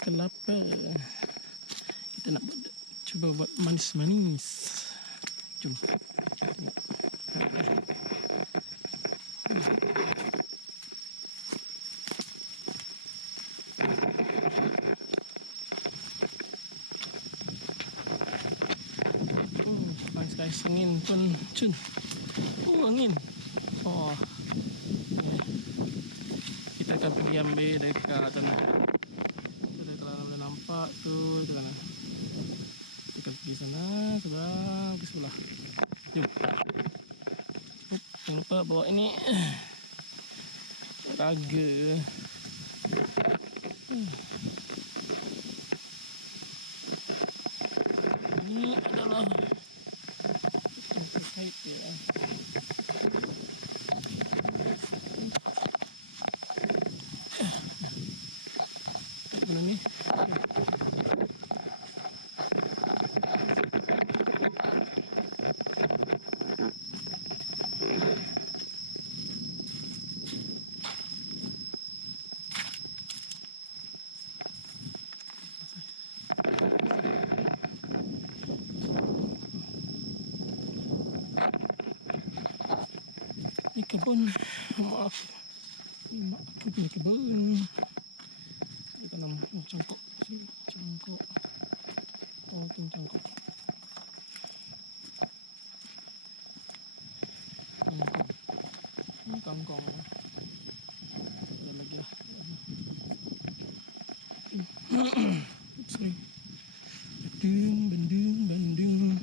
kelapa. Kita nak cuba buat manis-manis. Jom tengok. Guys, angin pun cun. Angin. Kita akan pergi ambil dekat sana. Tu dah kalau boleh nampak tu sana. Kita pergi sana, sebelah ke sebelah. Jom. Jangan lupa bawa ini. Raga. Ini adalah kait dia. Mana ni? Ini kebun. Maaf. Ini aku punya kebun. Kita tanam cangkok. Cangkok. Tu cangkok. Ini kangkong. Ada lagi lah. Sorry. Bandung.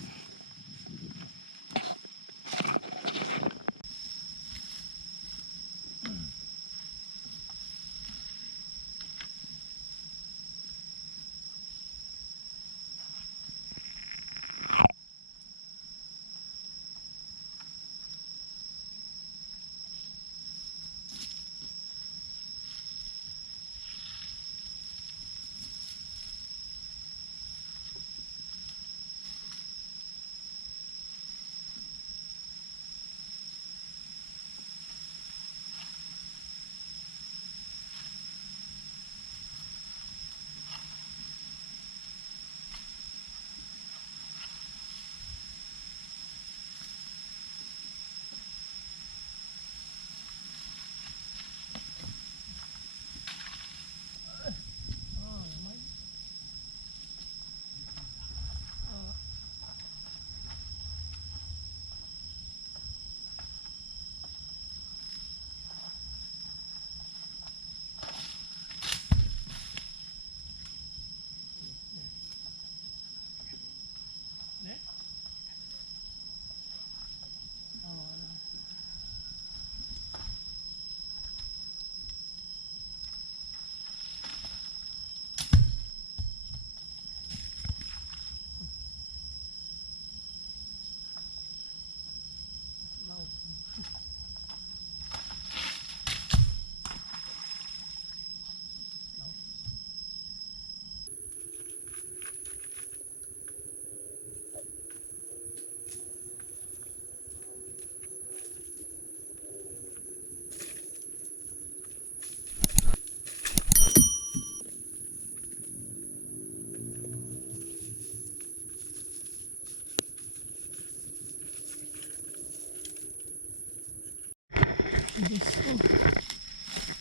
Yes.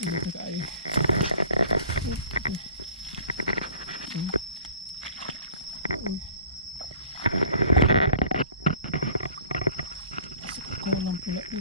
Ini dekat air. Kolam pula ni.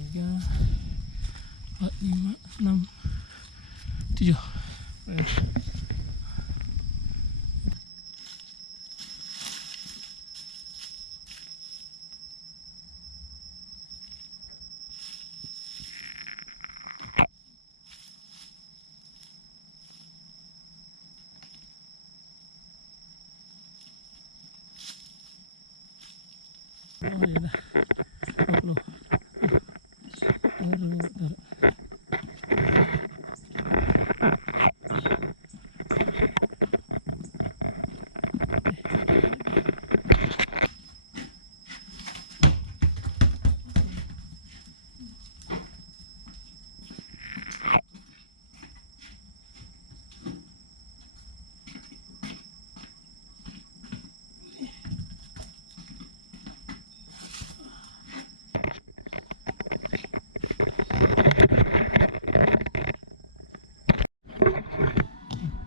3, 4, 5, 6, 7. Oh ya dah 20. Taruh.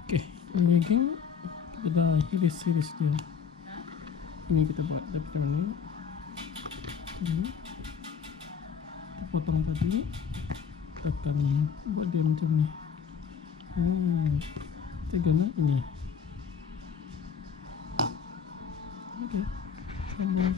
Okey, ini geng kita dah iris dia. Ini kita buat daripada mana? Ini kita potong tadi, tekan buat dia macam ni. Kita guna ini. Okey, sambung.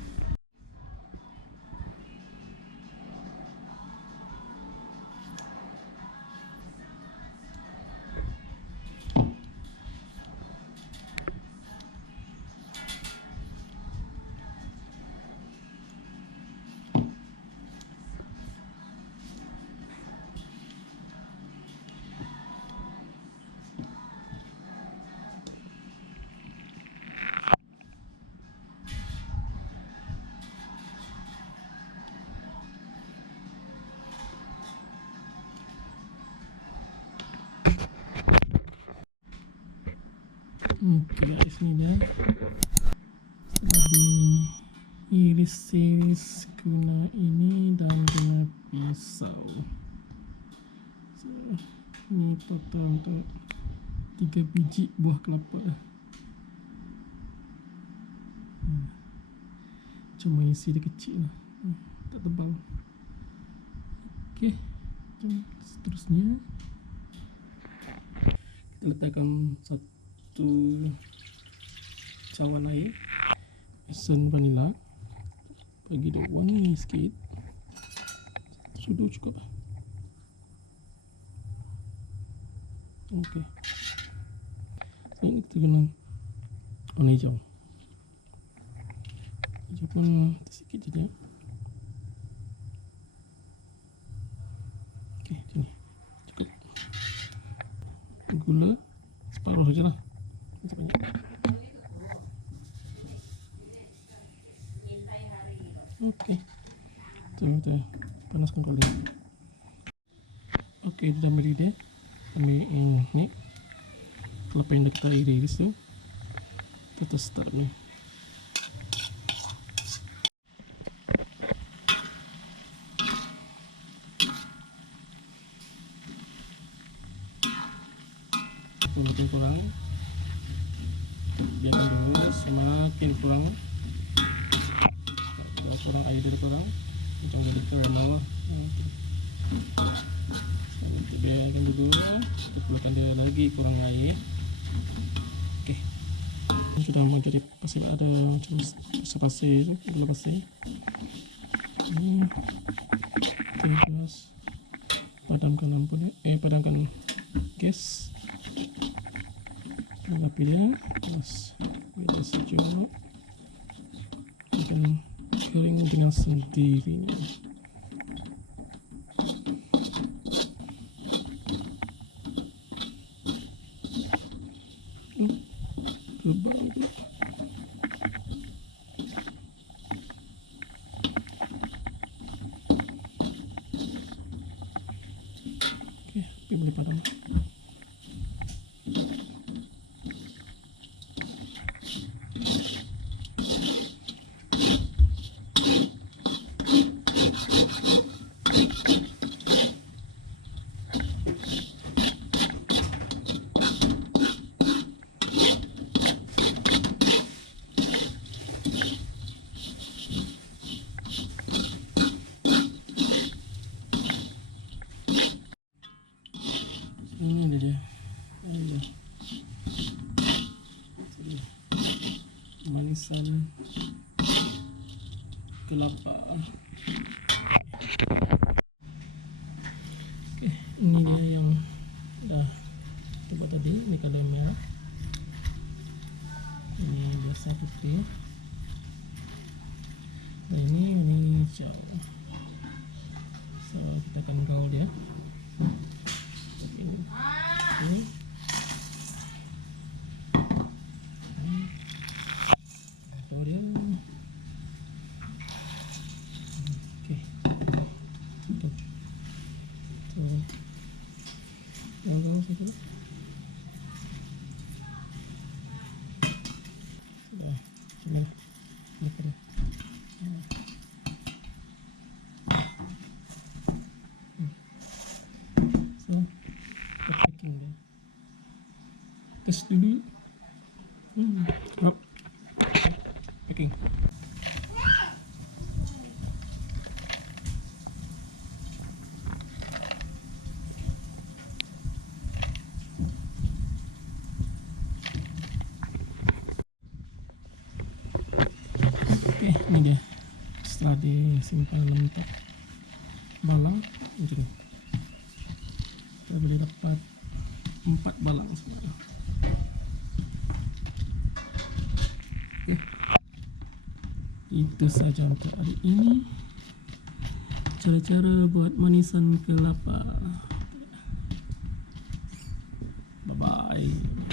Okey, kat sini dah. Jadi iris guna ini dan guna pisau. So, ni total untuk 3 biji buah kelapa. Cuma isi dia kecil lah. Tak tebal. Okey, seterusnya kita letakkan satu cawan air esen vanila, bagi dia wangi sikit. Sudu cukup lah. Okey, ini kita guna warna hijau. Hijau pun sikit je dia. Okey, macam ni cukup. Gula separuh saja lah. Banyak. Okey, kita panaskan kali. Okey, dah mendidih. Ambil ni kelapa yang dah kita iris tu, kita start ni. Makin kurang, biarkan dulu. Semakin kurang, air dia kurang, macam jadi caramel lah. Kita biarkan dulu, kita perlukan dia lagi kurang air. Okey, sudah mau jadi pasir, ada macam pasir, gula pasir. Ini terus padamkan lampu dia, padamkan gas. Api dia, terus beri sejuk, akan kering dengan sendirinya. Lubang pula. Okey, api boleh padam. Ini dia. Ini dia. Manisan Kelapa. Oke, ini dia yang dah coba tadi. Ini kalau merah, ini biasa putih, nah ini hijau. So kita akan gaul dia. Ini gaul dia. Oke, tutup. Gaul situ. Sudah, sudah. So, packing dia. Tes dulu. Up. Packing. Oke, ini dia. Setelah disimpan lengkap balang, jadi kita boleh dapat 4 balang semuanya. Oke, itu saja untuk hari ini. Cara-cara buat manisan kelapa. Bye bye.